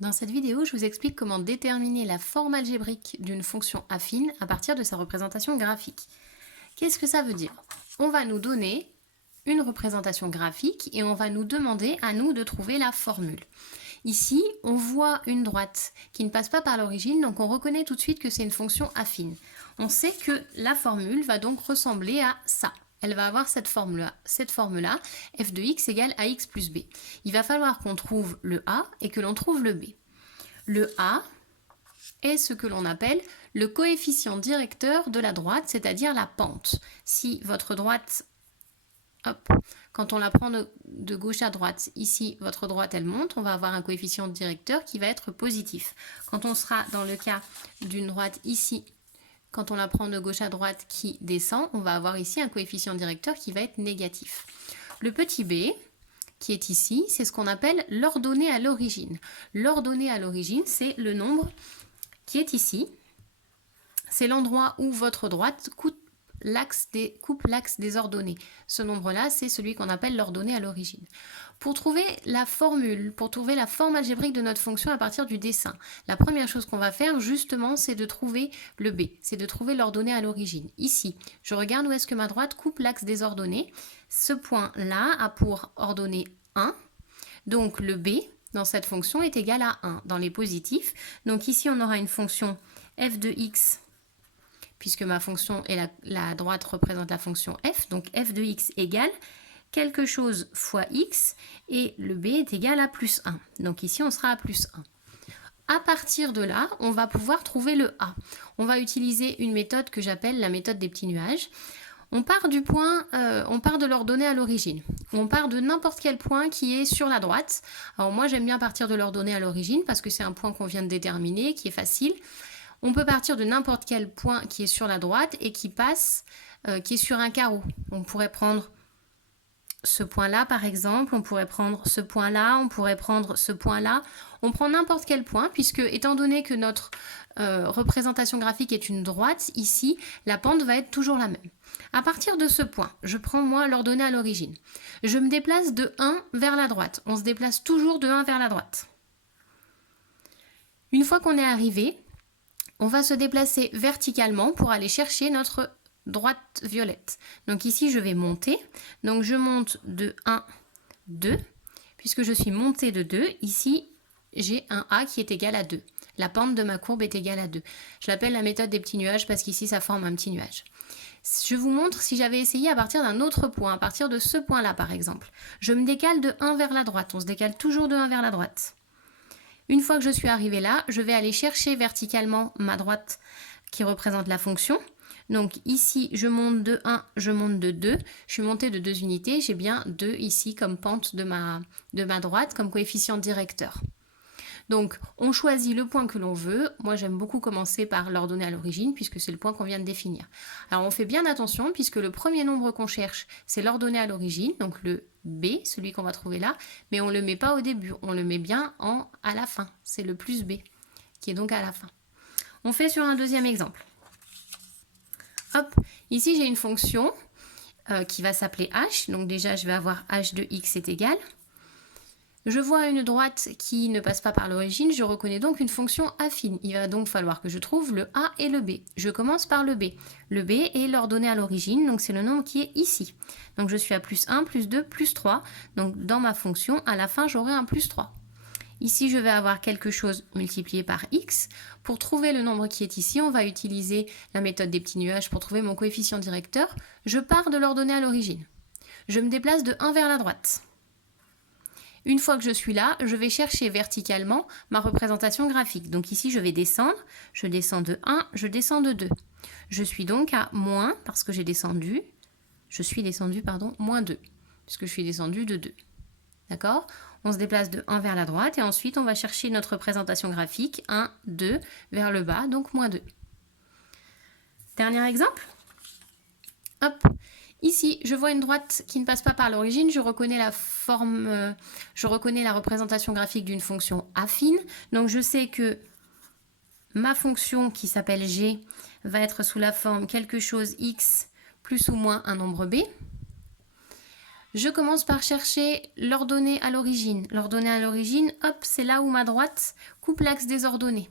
Dans cette vidéo, je vous explique comment déterminer la forme algébrique d'une fonction affine à partir de sa représentation graphique. Qu'est-ce que ça veut dire? On va nous donner une représentation graphique et on va nous demander à nous de trouver la formule. Ici, on voit une droite qui ne passe pas par l'origine, donc on reconnaît tout de suite que c'est une fonction affine. On sait que la formule va donc ressembler à ça. Elle va avoir cette forme-là, f de x égale ax plus b. Il va falloir qu'on trouve le a et que l'on trouve le b. Le a est ce que l'on appelle le coefficient directeur de la droite, c'est-à-dire la pente. Si votre droite, quand on la prend de gauche à droite, ici, votre droite, elle monte, on va avoir un coefficient directeur qui va être positif. Quand on sera dans le cas d'une droite ici, quand on la prend de gauche à droite qui descend, on va avoir ici un coefficient directeur qui va être négatif. Le petit b, qui est ici, c'est ce qu'on appelle l'ordonnée à l'origine. L'ordonnée à l'origine, c'est le nombre qui est ici. C'est l'endroit où votre droite coupe l'axe des ordonnées. Ce nombre-là, c'est celui qu'on appelle l'ordonnée à l'origine. Pour trouver la formule, pour trouver la forme algébrique de notre fonction à partir du dessin, la première chose qu'on va faire, justement, c'est de trouver le b, c'est de trouver l'ordonnée à l'origine. Ici, je regarde où est-ce que ma droite coupe l'axe des ordonnées. Ce point-là a pour ordonnée 1. Donc, le b, dans cette fonction, est égal à 1 dans les positifs. Donc, ici, on aura une fonction f de x, puisque ma fonction et la droite représente la fonction f. Donc, f de x égale quelque chose fois x, et le b est égal à plus 1. Donc, ici, on sera à plus 1. À partir de là, on va pouvoir trouver le a. On va utiliser une méthode que j'appelle la méthode des petits nuages. On part de l'ordonnée à l'origine. On part de n'importe quel point qui est sur la droite. Alors moi, j'aime bien partir de l'ordonnée à l'origine parce que c'est un point qu'on vient de déterminer, qui est facile. On peut partir de n'importe quel point qui est sur la droite et qui est sur un carreau. On pourrait prendre ce point-là, par exemple, on pourrait prendre ce point-là, on pourrait prendre ce point-là. On prend n'importe quel point, puisque étant donné que notre représentation graphique est une droite, ici, la pente va être toujours la même. À partir de ce point, je prends moi l'ordonnée à l'origine. Je me déplace de 1 vers la droite. On se déplace toujours de 1 vers la droite. Une fois qu'on est arrivé, on va se déplacer verticalement pour aller chercher notre droite violette. Donc ici, je vais monter. Donc je monte de 1, 2. Puisque je suis montée de 2, ici, j'ai un A qui est égal à 2. La pente de ma courbe est égale à 2. Je l'appelle la méthode des petits nuages parce qu'ici, ça forme un petit nuage. Je vous montre si j'avais essayé à partir d'un autre point, à partir de ce point-là, par exemple. Je me décale de 1 vers la droite. On se décale toujours de 1 vers la droite. Une fois que je suis arrivée là, je vais aller chercher verticalement ma droite qui représente la fonction. Donc ici, je monte de 1, je monte de 2. Je suis montée de 2 unités. J'ai bien 2 ici comme pente de ma droite, comme coefficient directeur. Donc, on choisit le point que l'on veut. Moi, j'aime beaucoup commencer par l'ordonnée à l'origine, puisque c'est le point qu'on vient de définir. Alors, on fait bien attention, puisque le premier nombre qu'on cherche, c'est l'ordonnée à l'origine, donc le b, celui qu'on va trouver là, mais on ne le met pas au début, on le met bien à la fin. C'est le plus b, qui est donc à la fin. On fait sur un deuxième exemple. Hop, ici, j'ai une fonction qui va s'appeler h. Donc déjà, je vais avoir h de x est égal. Je vois une droite qui ne passe pas par l'origine, je reconnais donc une fonction affine. Il va donc falloir que je trouve le a et le b. Je commence par le b. Le b est l'ordonnée à l'origine, donc c'est le nombre qui est ici. Donc je suis à plus 1, plus 2, plus 3. Donc dans ma fonction, à la fin, j'aurai un plus 3. Ici, je vais avoir quelque chose multiplié par x. Pour trouver le nombre qui est ici, on va utiliser la méthode des petits nuages pour trouver mon coefficient directeur. Je pars de l'ordonnée à l'origine. Je me déplace de 1 vers la droite. Une fois que je suis là, je vais chercher verticalement ma représentation graphique. Donc ici, je vais descendre. Je descends de 1, je descends de 2. Je suis donc à moins, parce que je suis descendu, moins 2, puisque je suis descendu de 2. D'accord? On se déplace de 1 vers la droite et ensuite, on va chercher notre représentation graphique, 1, 2, vers le bas, donc moins 2. Dernier exemple. Hop. Ici, je vois une droite qui ne passe pas par l'origine, je reconnais la représentation graphique d'une fonction affine. Donc je sais que ma fonction qui s'appelle g va être sous la forme quelque chose x plus ou moins un nombre b. Je commence par chercher l'ordonnée à l'origine. L'ordonnée à l'origine, hop, c'est là où ma droite coupe l'axe des ordonnées.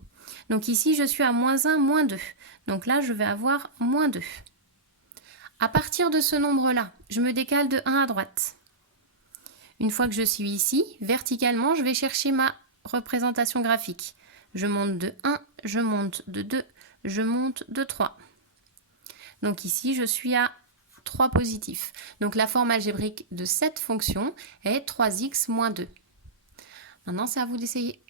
Donc ici, je suis à -1, -2. Donc là, je vais avoir -2. À partir de ce nombre-là, je me décale de 1 à droite. Une fois que je suis ici, verticalement, je vais chercher ma représentation graphique. Je monte de 1, je monte de 2, je monte de 3. Donc ici, je suis à 3 positifs. Donc la forme algébrique de cette fonction est 3x moins 2. Maintenant, c'est à vous d'essayer.